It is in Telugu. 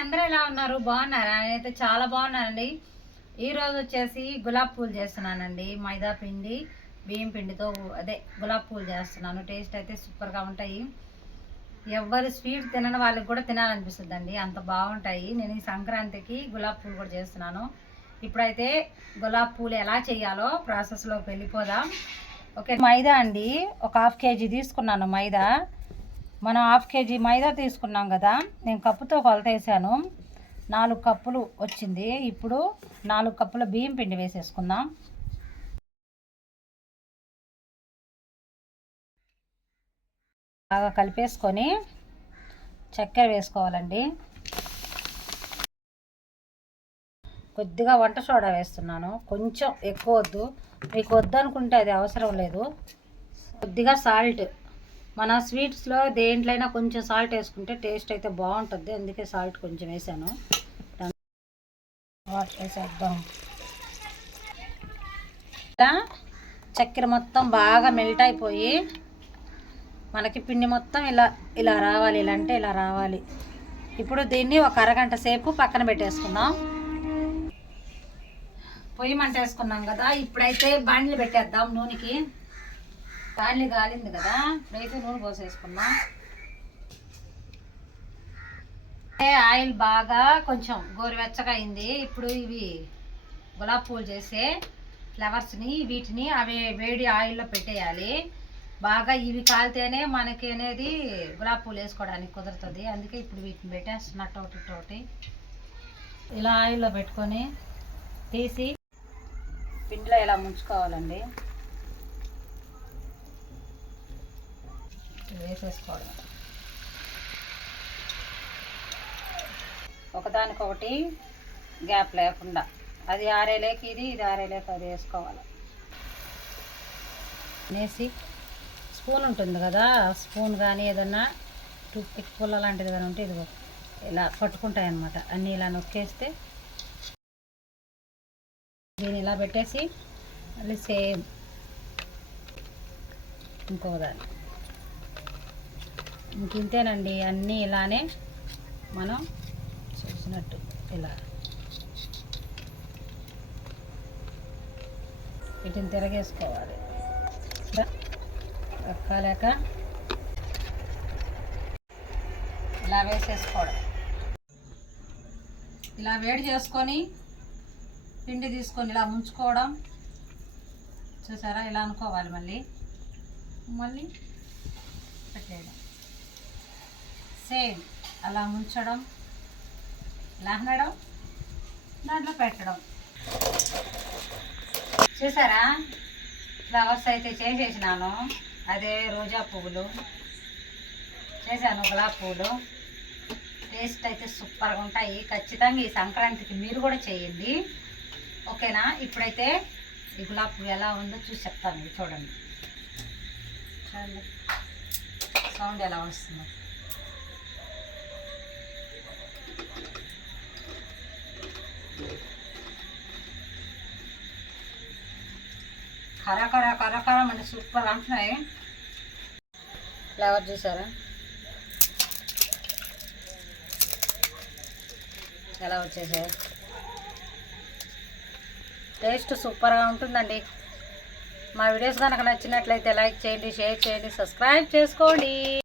అందరూ ఎలా ఉన్నారు? బాగున్నారా? నేనైతే చాలా బాగున్నానండి. ఈరోజు వచ్చేసి గులాబ్ పూలు చేస్తున్నానండి. మైదా పిండి బియ్యం పిండితో అదే గులాబ్ పూలు చేస్తున్నాను. టేస్ట్ అయితే సూపర్గా ఉంటాయి. ఎవరు స్వీట్ తినని వాళ్ళకి కూడా తినాలనిపిస్తుంది అండి, అంత బాగుంటాయి. నేను ఈ సంక్రాంతికి గులాబ్ పూలు కూడా చేస్తున్నాను. ఇప్పుడైతే గులాబ్ పూలు ఎలా చేయాలో ప్రాసెస్లోకి వెళ్ళిపోదాం. ఓకే, మైదా అండి ఒక హాఫ్ కేజీ తీసుకున్నాను. మైదా మనం హాఫ్ కేజీ మైదా తీసుకున్నాం కదా, నేను కప్పుతో కొలత వేసాను. 4 కప్పులు వచ్చింది. ఇప్పుడు 4 కప్పుల బియ్యం పిండి వేసేసుకుందాం. బాగా కలిపేసుకొని చక్కెర వేసుకోవాలండి. కొద్దిగా వంట సోడా వేస్తున్నాను, కొంచెం ఎక్కువ వద్దు, మీకు వద్దనుకుంటే అది అవసరం లేదు. కొద్దిగా సాల్ట్, మన స్వీట్స్లో దేంట్లైనా కొంచెం సాల్ట్ వేసుకుంటే టేస్ట్ అయితే బాగుంటుంది, అందుకే సాల్ట్ కొంచెం వేసాను. వాటర్ వేసేద్దాం. చక్కెర మొత్తం బాగా మెల్ట్ అయిపోయి మనకి పిండి మొత్తం ఇలా ఇలా రావాలి, ఇలా అంటే ఇలా రావాలి. ఇప్పుడు దీన్ని ఒక అరగంట సేపు పక్కన పెట్టేసుకుందాం. పొయ్యి మంట వేసుకున్నాం కదా, ఇప్పుడైతే బాండ్లు పెట్టేద్దాం. నూనెకి బాండ్లు కాలింది కదా, ఇప్పుడైతే నూనె పోసేసుకుందాం. ఆయిల్ బాగా కొంచెం గోరువెచ్చగా అయింది. ఇప్పుడు ఇవి గులాబ్ పూలు చేసే ఫ్లవర్స్ని వీటిని అవి వేడి ఆయిల్లో పెట్టేయాలి. బాగా ఇవి కాలితేనే మనకి అనేది గులాబ్ పూలు వేసుకోవడానికి కుదురుతుంది. అందుకే ఇప్పుడు వీటిని పెట్టేస్తున్నట్టు ఒకటి ఇలా ఆయిల్లో పెట్టుకొని తీసి పిండిలో ఇలా ముంచుకోవాలండి. వేసేసుకోవడం, ఒకదానికొకటి గ్యాప్ లేకుండా. అది ఆరేలేక ఇది ఆరేలేక అది వేసుకోవాలి. వేసి స్పూన్ ఉంటుంది కదా, స్పూన్ కానీ ఏదన్నా టూత్ పిక్ పుల్ల లాంటిది కానీ ఉంటే ఇది ఇలా పట్టుకుంటాయి అన్నమాట. అన్నీ ఇలా నొక్కేస్తే దీన్ని ఇలా పెట్టేసి మళ్ళీ సేమ్ ఇంకోదాన్ని ఇంతేనండి. అన్నీ ఇలానే మనం చూసినట్టు ఇలా వీటిని తిరగేసుకోవాలి. రక్కాలేక ఇలా వేసేసుకోవడం. ఇలా వేడి చేసుకొని పిండి తీసుకొని ఇలా ముంచుకోవడం. చూసారా, ఇలా అనుకోవాలి. మళ్ళీ మళ్ళీ పెట్టేయడం. సేమ్ అలా ముంచడం, ఇలా అనడం, దాంట్లో పెట్టడం. చూసారా, ఫ్లవర్స్ అయితే చేసేసినాను. అదే రోజా పువ్వులు చేశాను, గులాబీ పువ్వులు. టేస్ట్ అయితే సూపర్గా ఉంటాయి. ఖచ్చితంగా ఈ సంక్రాంతికి మీరు కూడా చేయండి, ఓకేనా? ఇప్పుడైతే ఈ గులాబీ పువ్వు ఎలా ఉందో చూసి చెప్తాను. చూడండి చూడండి సౌండ్ ఎలా వస్తుందో. కరకర కరకర అంటే సూపర్ అంటున్నాయి. ఫ్లేవర్ చూసారా ఎలా వచ్చేసాయి? టేస్ట్ సూపర్గా ఉంటుందండి. మా వీడియోస్ కనుక నచ్చినట్లయితే లైక్ చేయండి, షేర్ చేయండి, సబ్స్క్రైబ్ చేసుకోండి.